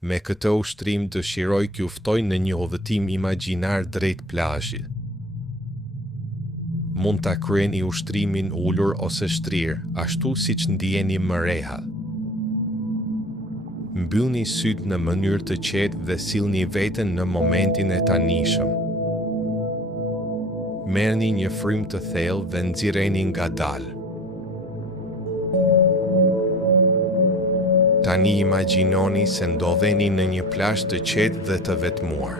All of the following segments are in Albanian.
Me këtë ushtrim dëshiroj t'ju ftoj në një udhëtim imagjinar drejt plazhit. Mund ta kryeni ushtrimin ulur ose shtrirë, ashtu siç ndiheni më rehat. Mbyllni sytë në mënyrë të qetë dhe sillni veten në momentin e tanishëm. Merrni një frymë të thellë dhe nxirreni ngadalë. Tani imagjinoni se ndodheni në një plazh të qetë dhe të vetmuar.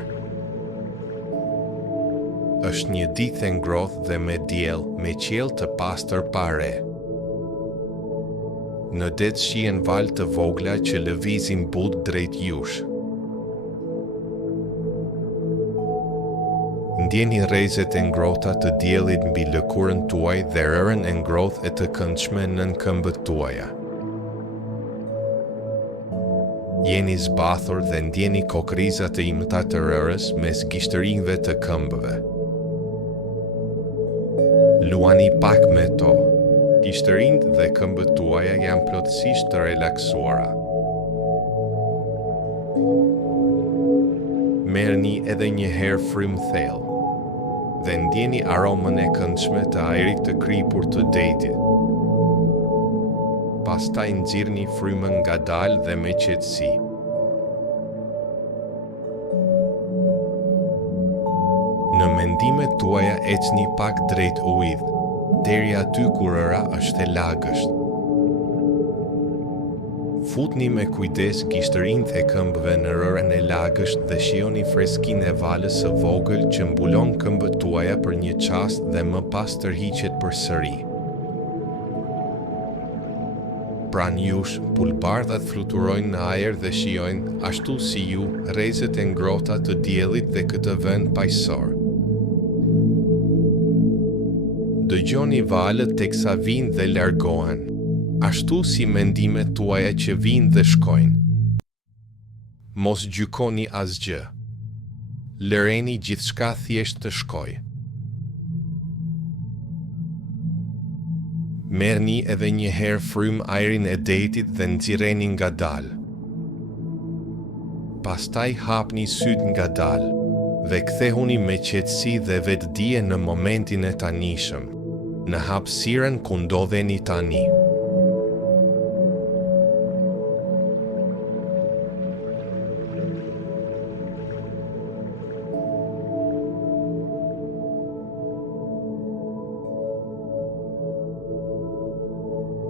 Është një ditë e ngrohtë dhe me diell, me qiell të pastër pa re. Në det shihen valë të vogla që lëvizin but drejt jush. Ndjeni rrezet e ngrohta të diellit mbi lëkurën tuaj dhe rërën e ngrohtë e të këndshme nën këmbët tuaja. Jeni zbathur dhe ndjeni kokrizat e imta të rërës mes gishtërinjve të këmbëve. Luani pak me to. Gishtërinjt dhe këmbët tuaja janë plotësisht të relaksuara. Merrni edhe një herë frymë thellë dhe ndjeni aromën e këndshme të ajrit të kripur të detit. Pastaj nxirrni frymën ngadalë dhe me qetësi. Në mendimet tuaja ecni pak drejt ujit, deri aty ku rëra është e lagësht. Futni me kujdes gishtërinjt e këmbëve në rërën e lagësht dhe shihoni freskinë e valës së vogël që mbulon këmbët tuaja për një çast dhe më pas tërhiqet përsëri. Pranë jush, pulbardhat fluturojnë në ajër dhe shijojnë, ashtu si ju, rrezet e ngrohta të diellit dhe këtë vend paqësor. Dëgjoni valët teksa vinë dhe largohen, ashtu si mendimet tuaja që vinë dhe shkojnë. Mos gjykoni asgjë. Lëreni gjithçka thjesht të shkojë. Merrni edhe një herë frymë ajrin e detit dhe nxirreni ngadalë. Pastaj hapni sytë ngadalë dhe kthehuni me qetësi dhe vetdije në momentin e tanishëm, në hapësirën ku ndodheni tani.